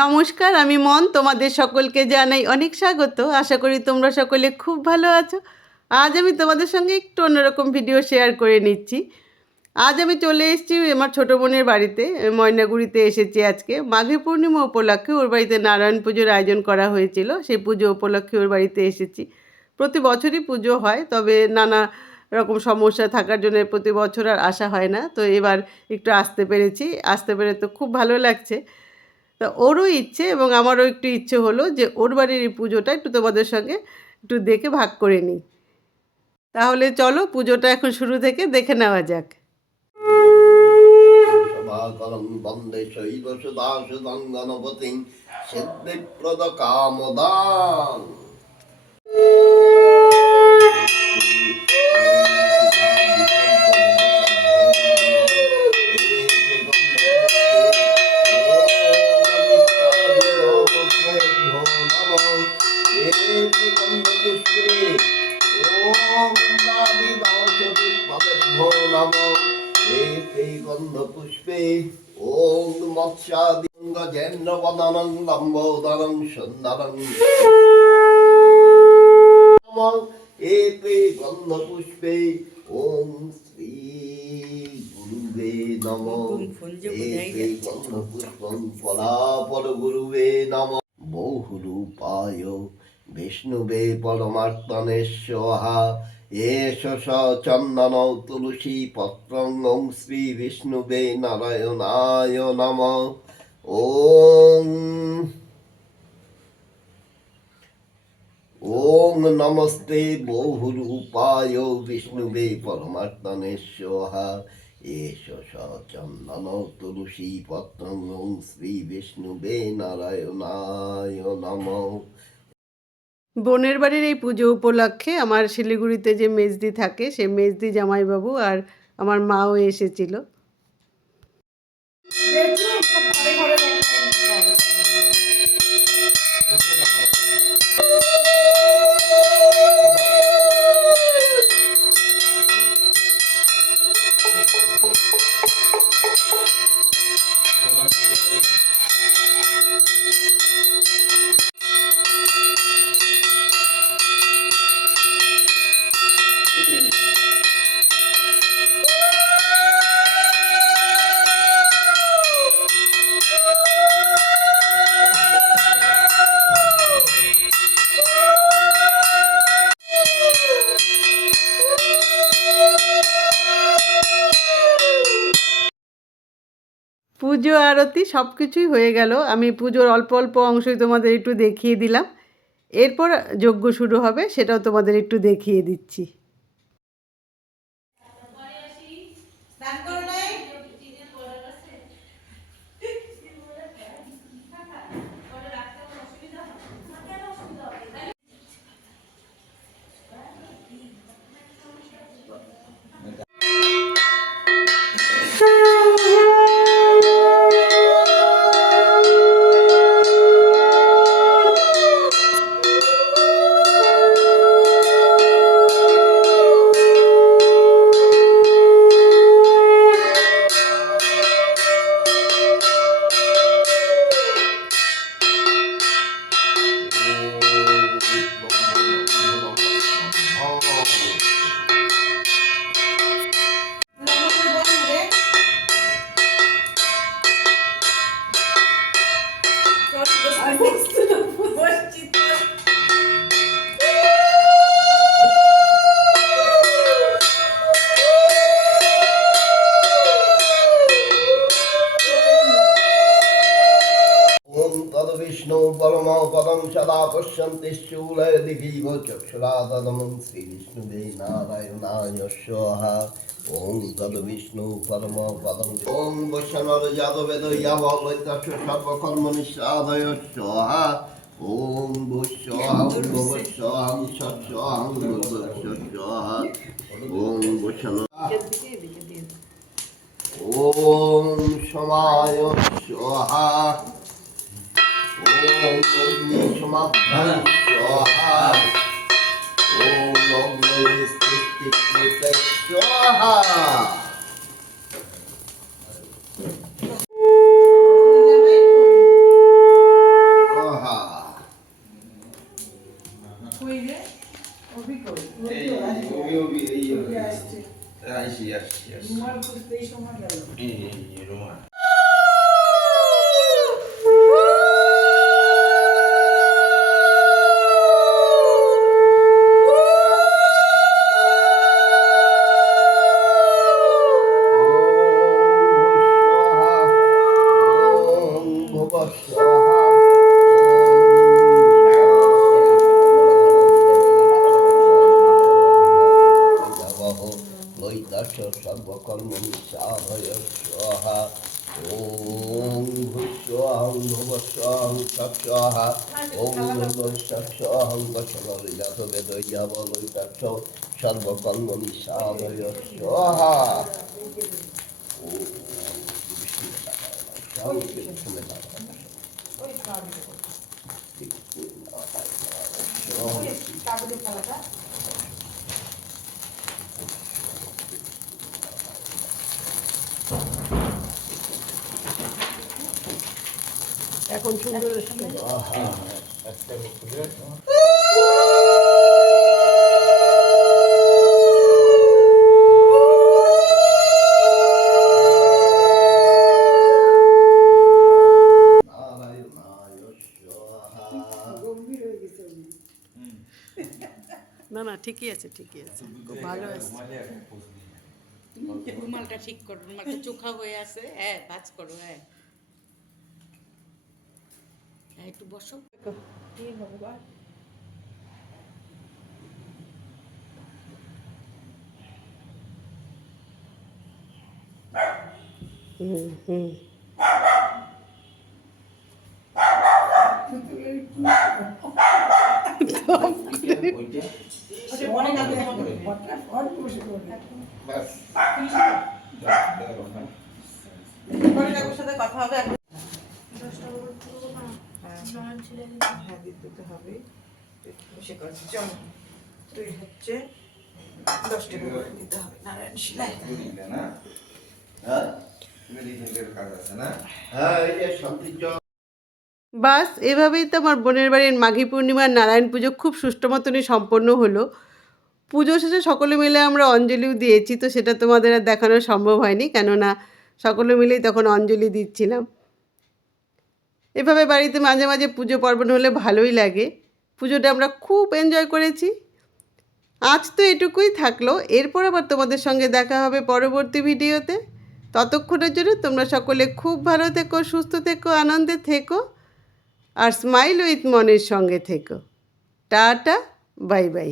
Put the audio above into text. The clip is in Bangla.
নমস্কার, আমি মন তোমাদের সকলকে জানাই অনেক স্বাগত। আশা করি তোমরা সকলে খুব ভালো আছো। আজ আমি তোমাদের সঙ্গে একটু অন্যরকম ভিডিও শেয়ার করে নিচ্ছি। আজ আমি চলে এসেছি আমার ছোটো বোনের বাড়িতে, ময়নাগুড়িতে এসেছি আজকে। মাঘী পূর্ণিমা উপলক্ষে ওর বাড়িতে নারায়ণ পুজোর আয়োজন করা হয়েছিল, সেই পুজো উপলক্ষে ওর বাড়িতে এসেছি। প্রতি বছরই পুজো হয়, তবে নানা রকম সমস্যা থাকার জন্য প্রতি বছর আর আসা হয় না। তো এবার একটু আসতে পেরেছি, আসতে পেরে তো খুব ভালো লাগছে। তা ওরও ইচ্ছে এবং আমারও একটু ইচ্ছে হলো যে ওর বাড়ির এই পুজোটা একটু তোমাদের সঙ্গে একটু দেখে ভাগ করে নিই। তাহলে চলো পুজোটা এখন শুরু থেকে দেখে নেওয়া যাক। সভাকরং বন্দে শৈব সুদাসুদং গণপতিং সিদ্ধিপ্রদ কামদাং। গন্ধপুষ্পে ওম মৎস্যাদিঙ্গ জেন্দ্রবদনং লম্বোদরং সুন্দরং এতে গন্ধপুষ্পে ওম শ্রী গুরুবে নমঃ। এতে গন্ধপুষ্পং পরাপর গুরুবে নমঃ। বহুরূপায় বিষ্ণুবে পরমাত্মনে স্বাহা। এষ স চন্দন তুলসী পত্রং ওং শ্রী বিষ্ণুবে নারায়ণায় নমঃ। ওং ওং নমস্তে বহুরূপায় বিষ্ণুবে পরমাত্মনে স্বাহা। এষ স চন্দন তুলসী পত্রং ওং শ্রী বিষ্ণুবে নারায়ণায় নমঃ। বোনের বাড়ির এই পুজো উপলক্ষে আমার শিলিগুড়িতে যে মেজদি থাকে, সে মেজদি জামাইবাবু আর আমার মাও এসেছিল। পুজো আরতি সব কিছুই হয়ে গেল। আমি পুজোর অল্প অল্প অংশই তোমাদের একটু দেখিয়ে দিলাম। এরপর যজ্ঞ শুরু হবে, সেটাও তোমাদের একটু দেখিয়ে দিচ্ছি। বিষ্ণু পরম পদম সদা পশ্যন্তি শূলয় দিভিব চক্ষুরা তদমং শ্রী বিষ্ণুবে নারায়ণায় স্বাহা। ওং তদ বিষ্ণু পরম পদম ওং বৈষ্ণব যাদবেদ ইয়াবলৈতাস্য সর্বকর্মণি সাধয় স্বাহা। ওং ভূস্বাহং ভুবস্বাহং স্বস্বাহং ভূর্ভুবস্বাহা। ওং বৈষ্ণব ওং সমায় স্বাহা। ওম অগ্নিসমাভ্যাং স্বাহা। ওম অগ্নিস্তিষ্ঠিতে স্বাহা। সর্বকর্মণি সাধয় স্বাহা ওম ভূস্বহং ভুবস্বহং তৎস্বাহা ওম ভূর্ভুবস্বহং তৎসবিতুর্বরেণ্যং ভর্গো সর্বকর্মণি সাধয় স্বাহা এখন সুন্দর এসছে। না না ঠিকই আছে, ঠিকই আছে, খুব ভালো আছে। রুমালটা ঠিক করো, রুমালটা চোখা হয়ে আছে। হ্যাঁ, ভাঁজ করো। হ্যাঁ, হ্যাঁ, একটু বসো। কি ভগবান, হুম হুম সাথে কথা হবে। হ্যাঁ, দিতে হবে। বসে করছি, চল। তুই হচ্ছে 10 টাকা করে দিতে হবে নারায়ণ শিলায়। বাস এভাবেই তো আমার বোনের বাড়ির মাঘী পূর্ণিমার নারায়ণ পুজো খুব সুষ্ঠু মতনই সম্পন্ন হলো। পুজো শেষে সকলে মিলে আমরা অঞ্জলিও দিয়েছি, তো সেটা তোমাদের আর দেখানো সম্ভব হয়নি, কেননা সকলে মিলেই তখন অঞ্জলি দিচ্ছিলাম। এভাবে বাড়িতে মাঝে মাঝে পুজো পার্বণ হলে ভালোই লাগে। পুজোটা আমরা খুব এনজয় করেছি। আজ তো এটুকুই থাকলো, এরপর আবার তোমাদের সঙ্গে দেখা হবে পরবর্তী ভিডিওতে। ততক্ষণের জন্য তোমরা সকলে খুব ভালো থেকো, সুস্থ থেকো, আনন্দে থেকো, আর স্মাইল উইথ মনের সঙ্গে থেকো। Tata, bye bye.